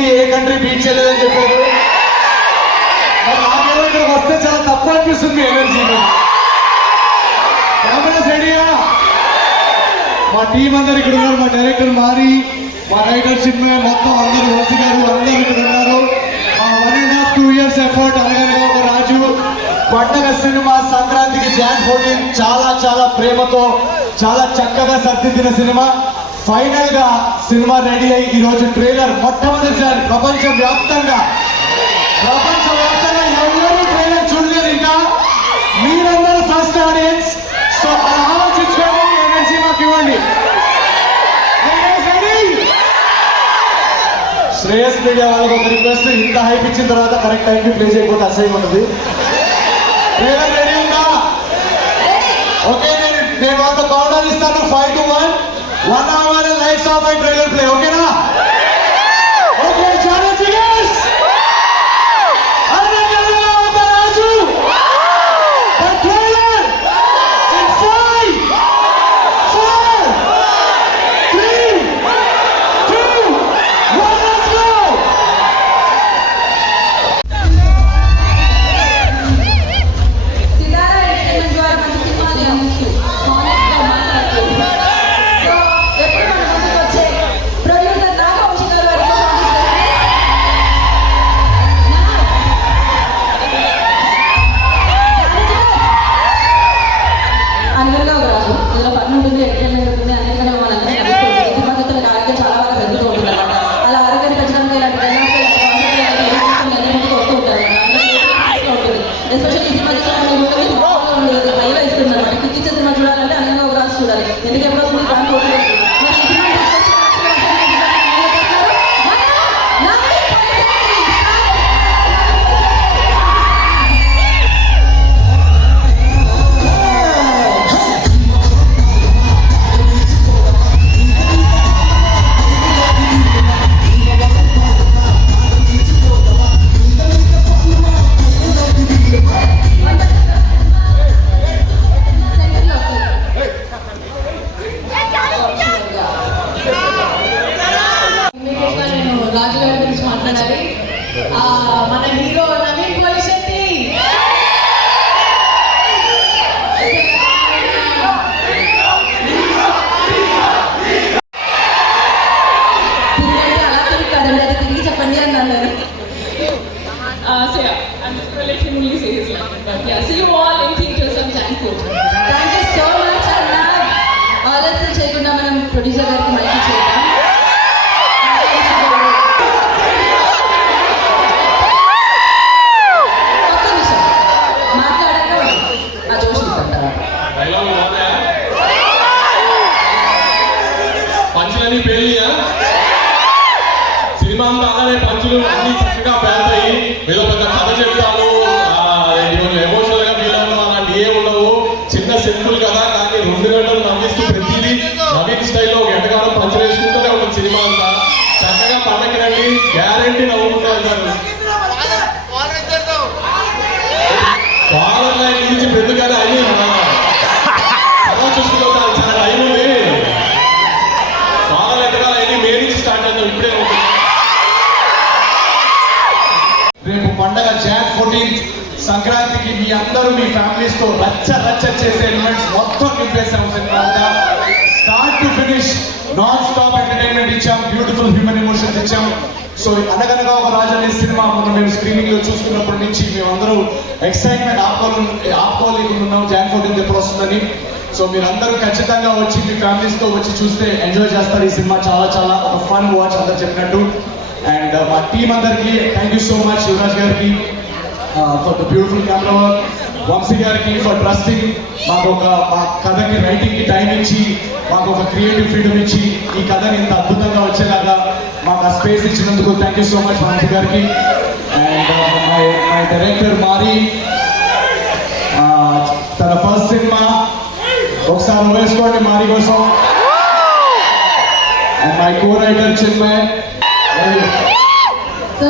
ఇది ఏ country beach చేయలేదని చెప్పారు. నాకేమో ఇక్కడికి వస్తే చాలా తక్కువ అనిపిస్తుంది ఎనర్జీ. కెమెరాస్ రెడీయా? మా టీం అందరు ఇక్కడ ఉన్నారు. మా డైరెక్టర్ మారి, మా రైటర్ చిన్మయ, మొత్తం అందరూ వంశీ గారు అందరూ ఇక్కడ ఉన్నారు. మా 1.5 years ఎఫర్ట్ అనగానే ఒక రాజు పండగ సినిమా సంక్రాంతికి జాన్ 14 చాలా చాలా ప్రేమతో చాలా చక్కగా సర్దిద్దిన సినిమా. ఫైనల్ గా సినిమా రెడీ అయ్యి ఈ రోజు ట్రైలర్ మొట్టమొదటిసారి ప్రపంచవ్యాప్తంగా ఎవరు ట్రైలర్ చూడలేదు ఇంకా. మీరందరూ ఫస్ట్ ఆడియన్స్. సో ఆలోచించుకోండి, ఎనర్జీ మాకు ఇవ్వండి. శ్రేయస్ మీడియా వాళ్ళకి ఒక రిక్వెస్ట్, ఇంత హైప్ ఇచ్చిన తర్వాత కరెక్ట్ టైంకి ప్లే చేయకపోతే అసహ్యం ఉంటుంది. ట్రైలర్ రెడీ ఉందా? ఓకే, నేను వాళ్ళతో కౌంటర్ ఇస్తాను. 5 to 1 hour lights off and trailer play. ఓకేనా? ఓకే, చాలా చిగర్స్. మన హీరో నవీన్ పోలిశెట్టి అలా తిరుగుతాడండి, అది తిరిగి చెప్పండి అన్నాను. ఆలస్యం చేయకుండా మనం ప్రొడ్యూసర్ గారికి మైక్ చేద్దాం. పంచులని పేలియా సినిమా అంతా అలానే పంచులు అన్ని చక్కగా పేరుతాయి. ఏదో పెద్ద కథ చెప్తాము, ఎమోషనల్ గా ఫీల్ అవ్వడం అలాంటి ఏ ఉండవు. చిన్న సింపుల్ కదా, కానీ 2 గంటలు నవ్విస్తూ ప్రతిదీ నవీన్ స్టైల్లో ఒక ఎంటకాలం పంచులు వేసుకుంటూనే ఉంటుంది సినిమా అంతా. చక్కగా పండగ రండి, గ్యారంటీ నవ్వుకుంటారు. ఫాదర్ లైన్ నుంచి పెద్దగానే అయ్యి చూసుకుంటా చాలా టైం ఉంది. ఫాదర్ ఎంతకాలం అయ్యి మే నుంచి స్టార్ట్ అవుతాం, ఇప్పుడే ఉంటుంది. రేపు పండగ జాన్ 14 సంక్రాంతికి మీ అందరూ మీ ఫ్యామిలీస్ తో రచ్చ చేసే ఎలిమెంట్స్ మొత్తం నింపేసాం. Cinema start to finish non stop entertainment ఇచ్చాం, బ్యూటిఫుల్ హ్యూమన్ ఎమోషన్స్ ఇచ్చాం. సో అనగనగా ఒక రాజు అనే సినిమా మొన్న మేము స్క్రీనింగ్ లో చూసుకున్నప్పటి నుంచి మేమందరూ ఎక్సైట్మెంట్ ఆపుకోలేకున్నాం జాన్ 14 ఎప్పుడు వస్తుందని. సో మీరందరూ ఖచ్చితంగా వచ్చి మీ ఫ్యామిలీస్ తో వచ్చి చూస్తే ఎంజాయ్ చేస్తారు. ఈ సినిమా చాలా చాలా ఒక ఫన్ వాచ్ అందరు చెప్పినట్టు. అండ్ మా టీమ్ అందరికి thank you so much. Yuvraj గారికి for the beautiful camera work, Vamsi గారికి ఫర్ ట్రస్టింగ్ మాకు మా కథకి రైటింగ్ కి టైం ఇచ్చి మాకు ఒక క్రియేటివ్ ఫ్రీడమ్ ఇచ్చి ఈ కథని ఇంత అద్భుతంగా వచ్చేలాగా మాకు ఆ స్పేస్ ఇచ్చినందుకు thank you so much Vamsi గారికి. అండ్ మై డైరెక్టర్ మారి, తన ఫస్ట్ సినిమా ఒకసారి వేసుకోండి మారి కోసం. And my co writer Chinmay. So